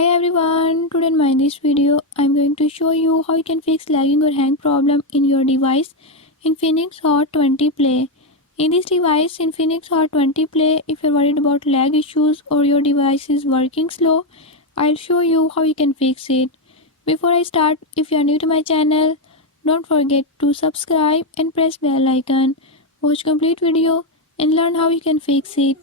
Hi everyone, today in this video I'm going to show you how you can fix lagging or hang problem in your device Infinix Hot 20 Play. In this device Infinix Hot 20 Play, if you're worried about lag issues or your device is working slow, I'll show you how you can fix it. Before I start, if you are new to my channel, don't forget to subscribe and press bell icon. Watch complete video and learn how you can fix it.